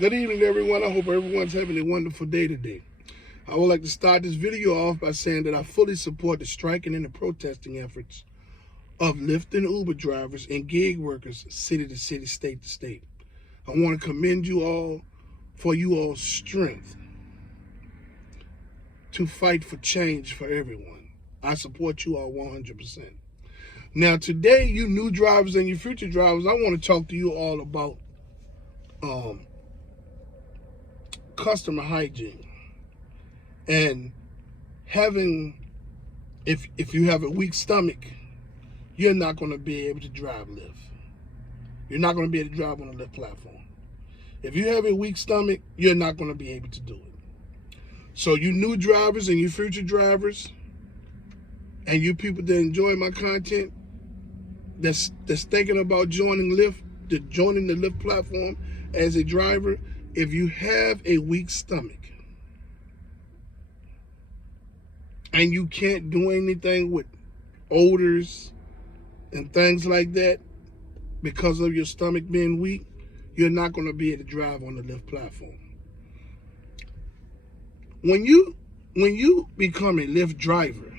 Good evening, everyone. I hope everyone's having a wonderful day today. I would like to start this video off by saying that I fully support the striking and the protesting efforts of Lyft and Uber drivers and gig workers, city to city, state to state. I want to commend you all for you all's strength to fight for change for everyone. I support you all 100%. Now, today, you new drivers and you future drivers, I want to talk to you all about customer hygiene and having, if you have a weak stomach, you're not going to be able to drive Lyft. You're not going to be able to drive on the Lyft platform. If you have a weak stomach, you're not going to be able to do it. So you new drivers and you future drivers and you people that enjoy my content, that's thinking about joining Lyft, joining the Lyft platform as a driver, if you have a weak stomach and you can't do anything with odors and things like that because of your stomach being weak, you're not going to be able to drive on the Lyft platform. When you become a Lyft driver,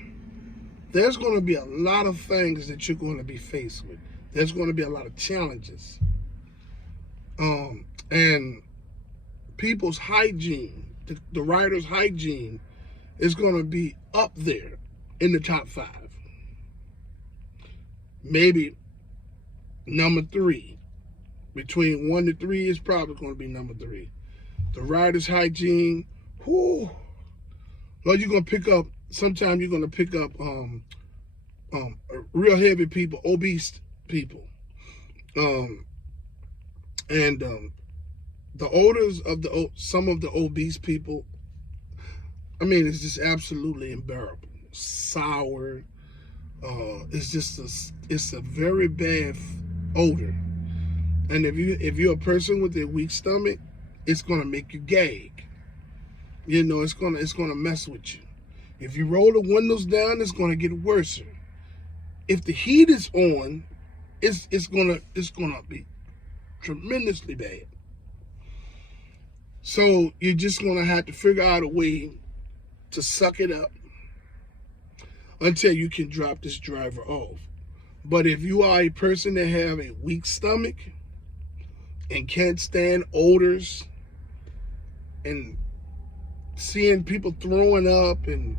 there's going to be a lot of things that you're going to be faced with. There's going to be a lot of challenges. And people's hygiene, the rider's hygiene, is going to be up there in the top 5. Maybe number 3. Between 1 to 3 is probably going to be number 3. The rider's hygiene, whoo. Lord, you're going to pick up, sometimes you're going to pick up real heavy people, obese people. The odors of some of the obese people, I mean, it's just absolutely unbearable. Sour. It's a very bad odor. And if you're a person with a weak stomach, it's gonna make you gag. You know, it's gonna mess with you. If you roll the windows down, it's gonna get worse. If the heat is on, it's gonna be tremendously bad. So you're just gonna have to figure out a way to suck it up until you can drop this driver off. But if you are a person that have a weak stomach and can't stand odors and seeing people throwing up and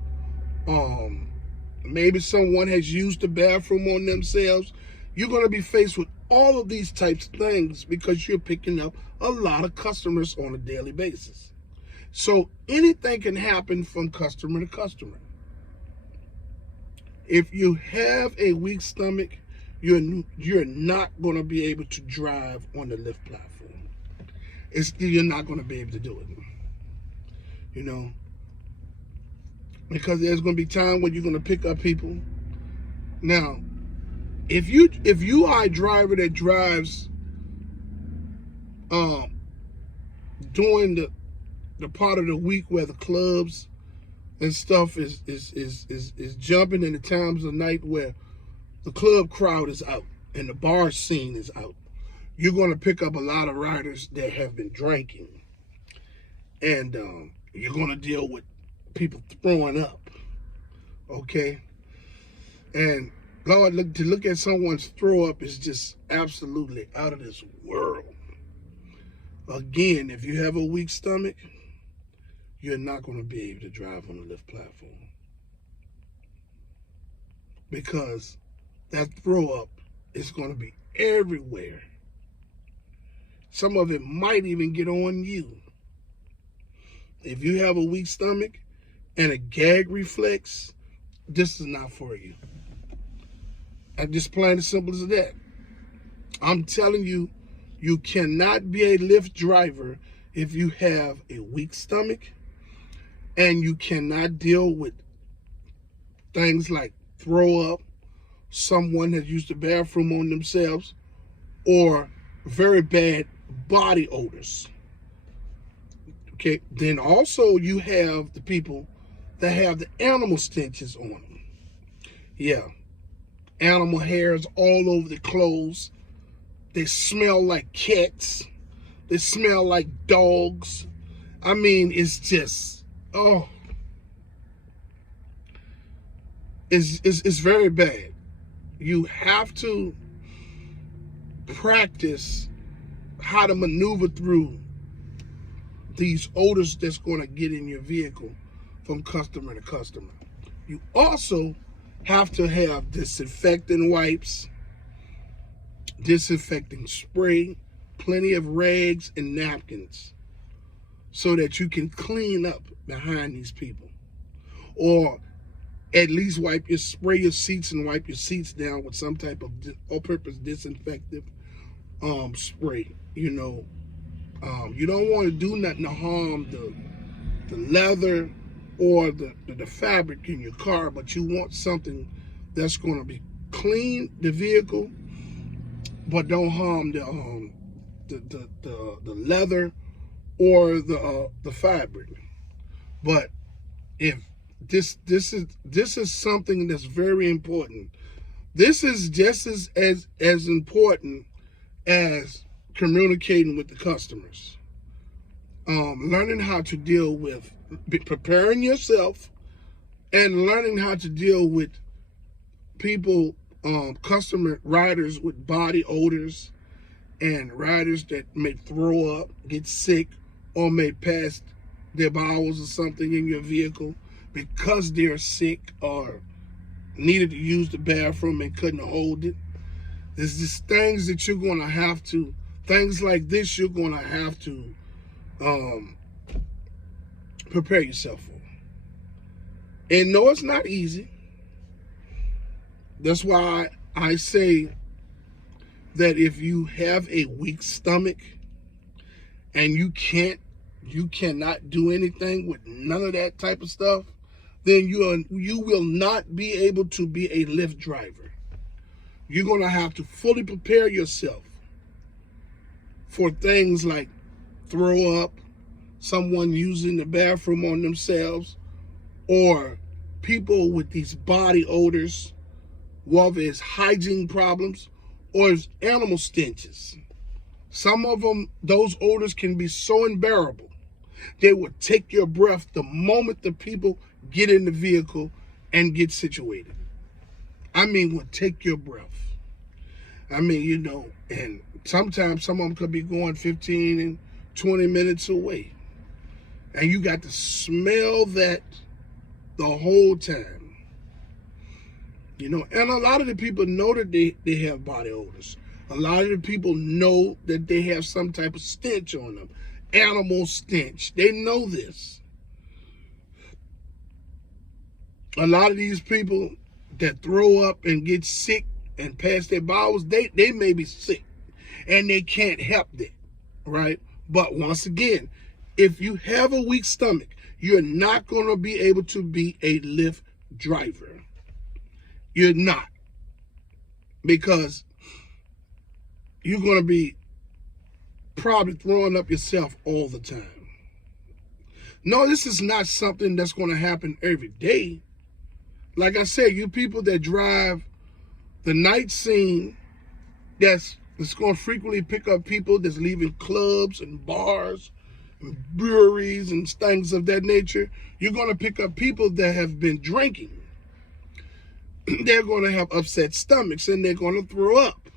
maybe someone has used the bathroom on themselves, you're going to be faced with all of these types of things because you're picking up a lot of customers on a daily basis. So anything can happen from customer to customer. If you have a weak stomach, you're not going to be able to drive on the Lyft platform. You're not going to be able to do it. You know, because there's going to be time when you're going to pick up people. Now, if you are a driver that drives during the part of the week where the clubs and stuff is jumping, in the times of night where the club crowd is out and the bar scene is out, you're going to pick up a lot of riders that have been drinking, and you're going to deal with people throwing up. Okay, and Lord, to look at someone's throw up is just absolutely out of this world. Again, if you have a weak stomach, you're not going to be able to drive on the Lyft platform because that throw up is going to be everywhere. Some of it might even get on you. If you have a weak stomach and a gag reflex, this is not for you. I'm just plain as simple as that. I'm telling you, you cannot be a Lyft driver if you have a weak stomach and you cannot deal with things like throw up, someone has used the bathroom on themselves, or very bad body odors. Okay, then also you have the people that have the animal stenches on them. Yeah, animal hairs all over the clothes. They smell like cats. They smell like dogs. I mean, it's just, oh, it's very bad. You have to practice how to maneuver through these odors that's going to get in your vehicle from customer to customer. You also have to have disinfectant wipes, disinfecting spray, plenty of rags and napkins so that you can clean up behind these people. Or at least spray your seats and wipe your seats down with some type of all-purpose disinfectant spray. You don't want to do nothing to harm the leather or the fabric in your car, but you want something that's going to be clean the vehicle, but don't harm the leather or the fabric. But if this is something that's very important. This is just as important as communicating with the customers. Learning how to deal with preparing yourself and learning how to deal with people, customer riders with body odors and riders that may throw up, get sick, or may pass their bowels or something in your vehicle because they're sick or needed to use the bathroom and couldn't hold it. There's just things that you're going to have to, things like this you're going to have to prepare yourself for. And no, it's not easy. That's why I say that if you have a weak stomach and you cannot do anything with none of that type of stuff, then you will not be able to be a Lyft driver. You're going to have to fully prepare yourself for things like throw up, someone using the bathroom on themselves, or people with these body odors, whether it's hygiene problems or it's animal stenches. Some of them, those odors can be so unbearable, they will take your breath the moment the people get in the vehicle and get situated. I mean, will take your breath. I mean, and sometimes some of them could be going 15 and 20 minutes away. And you got to smell that the whole time. And a lot of the people know that they have body odors. A lot of the people know that they have some type of stench on them. Animal stench. They know this. A lot of these people that throw up and get sick and pass their bowels, they may be sick and they can't help that, right? But once again, if you have a weak stomach, you're not going to be able to be a Lyft driver. You're not. Because you're going to be probably throwing up yourself all the time. No, this is not something that's going to happen every day. Like I said, you people that drive the night scene, that's going to frequently pick up people that's leaving clubs and bars and breweries and things of that nature. You're going to pick up people that have been drinking. They're going to have upset stomachs and they're going to throw up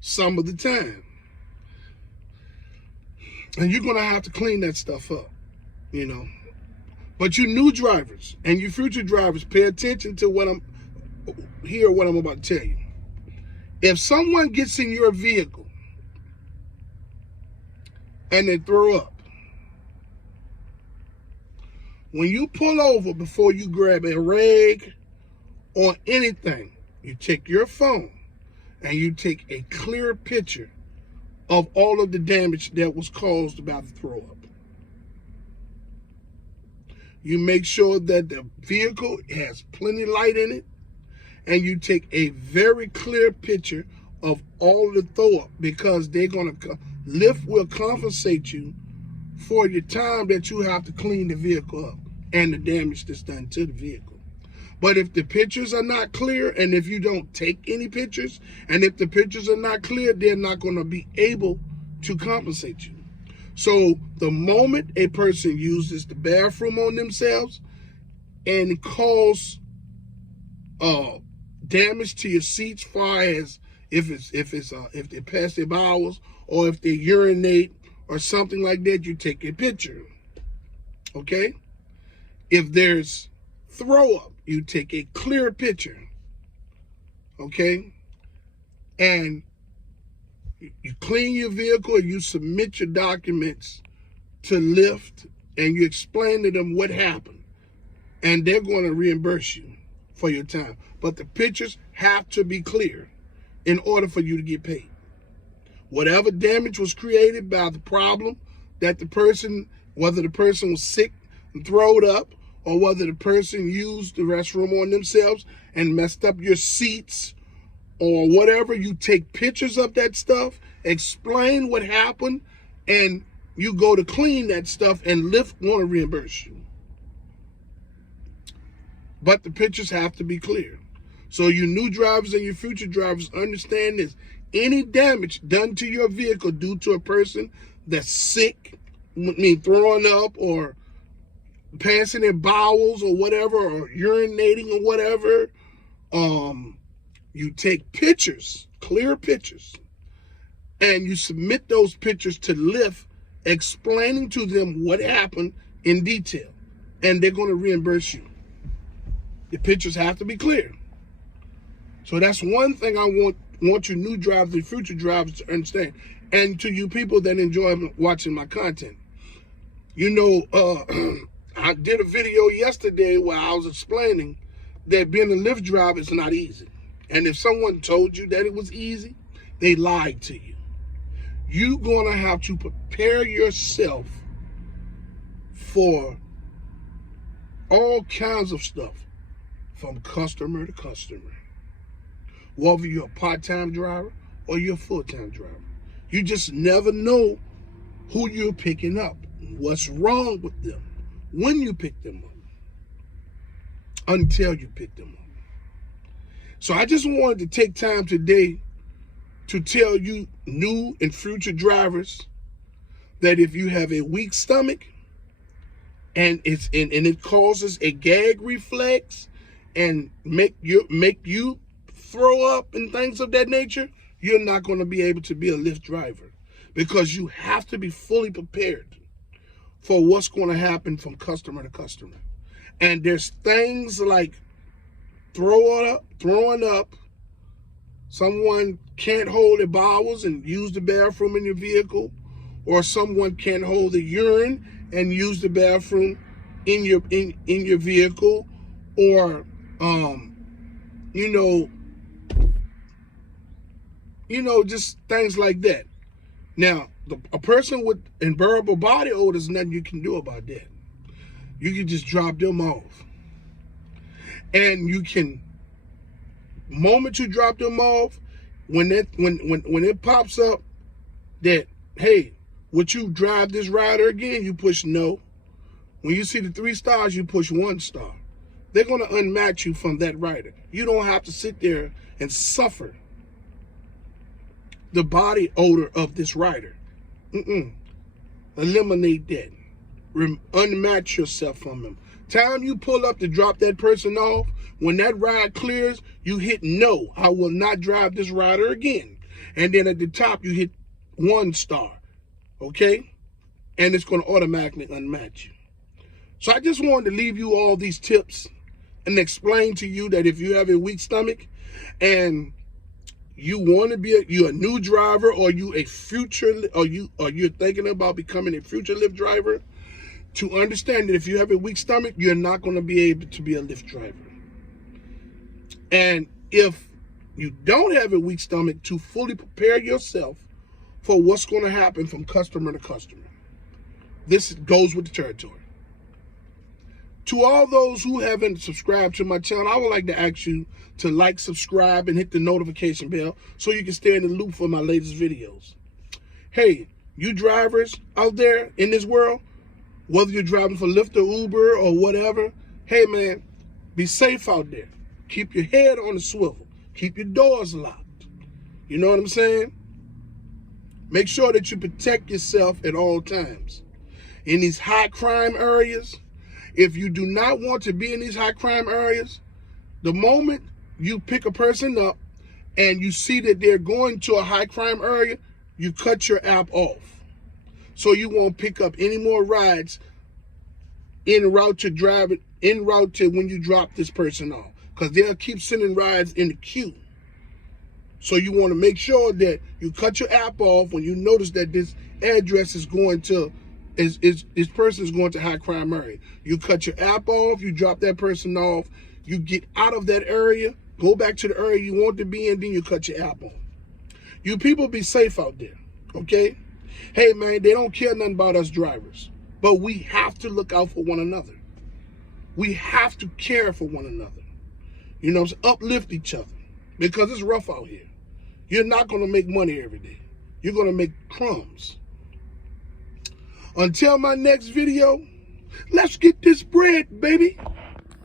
some of the time. And you're going to have to clean that stuff up, But you new drivers and you future drivers, pay attention to what I'm about to tell you. If someone gets in your vehicle and they throw up, when you pull over, before you grab a rag or anything, you take your phone and you take a clear picture of all of the damage that was caused by the throw up. You make sure that the vehicle has plenty of light in it, and you take a very clear picture of all the throw up, because Lyft will compensate you for your time that you have to clean the vehicle up and the damage that's done to the vehicle. But if the pictures are not clear, and if you don't take any pictures, and if the pictures are not clear, they're not going to be able to compensate you. So the moment a person uses the bathroom on themselves and cause damage to your seats, far as if they pass their bowels or if they urinate or something like that, you take a picture. Okay? If there's throw up, you take a clear picture. Okay? And you clean your vehicle, you submit your documents to Lyft, and you explain to them what happened. And they're going to reimburse you for your time. But the pictures have to be clear in order for you to get paid. Whatever damage was created by the problem that the person, whether the person was sick and throwed up, or whether the person used the restroom on themselves and messed up your seats or whatever, you take pictures of that stuff, explain what happened, and you go to clean that stuff, and Lyft want to reimburse you. But the pictures have to be clear. So you new drivers and your future drivers understand this. Any damage done to your vehicle due to a person that's sick, throwing up or passing their bowels or whatever, or urinating or whatever, you take pictures, clear pictures, and you submit those pictures to Lyft, explaining to them what happened in detail, and they're going to reimburse you. The pictures have to be clear. So that's one thing I want you new drivers and future drivers to understand. And to you people that enjoy watching my content. You know, I did a video yesterday where I was explaining that being a Lyft driver is not easy. And if someone told you that it was easy, they lied to you. You're going to have to prepare yourself for all kinds of stuff, from customer to customer. Whether you're a part-time driver or you're a full-time driver. You just never know who you're picking up, what's wrong with them, when you pick them up, until you pick them up. So I just wanted to take time today to tell you new and future drivers that if you have a weak stomach and it causes a gag reflex and make you throw up and things of that nature, you're not going to be able to be a Lyft driver, because you have to be fully prepared for what's going to happen from customer to customer. And there's things like throwing up, someone can't hold their bowels and use the bathroom in your vehicle, or someone can't hold the urine and use the bathroom in your vehicle, or just things like that. Now, a person with unbearable body odor, there's nothing you can do about that. You can just drop them off. And you can, moment you drop them off, when it pops up that, hey, would you drive this rider again? You push no. When you see the 3 stars, you push 1 star. They're going to unmatch you from that rider. You don't have to sit there and suffer the body odor of this rider. Eliminate that. Unmatch yourself from them. Time you pull up to drop that person off, when that ride clears, you hit no. I will not drive this rider again. And then at the top, you hit 1 star. Okay? And it's going to automatically unmatch you. So I just wanted to leave you all these tips and explain to you that if you have a weak stomach and you want to be you're a new driver, or you a future, or you're thinking about becoming a future Lyft driver, to understand that if you have a weak stomach, you're not going to be able to be a Lyft driver. And if you don't have a weak stomach, to fully prepare yourself for what's going to happen from customer to customer. This goes with the territory. To all those who haven't subscribed to my channel, I would like to ask you to like, subscribe, and hit the notification bell so you can stay in the loop for my latest videos. Hey, you drivers out there in this world, whether you're driving for Lyft or Uber or whatever, hey man, be safe out there. Keep your head on the swivel. Keep your doors locked. You know what I'm saying? Make sure that you protect yourself at all times. In these high crime areas, if you do not want to be in these high crime areas, the moment you pick a person up and you see that they're going to a high crime area, you cut your app off. So you won't pick up any more rides en route to when you drop this person off. Because they'll keep sending rides in the queue. So you want to make sure that you cut your app off when you notice that this address is going to, this person is going to high crime area. You cut your app off, you drop that person off, you get out of that area, go back to the area you want to be in, then you cut your app off. You people be safe out there, okay? Hey man, they don't care nothing about us drivers, but we have to look out for one another. We have to care for one another. You know, uplift each other because it's rough out here. You're not going to make money every day. You're going to make crumbs. Until my next video, let's get this bread, baby.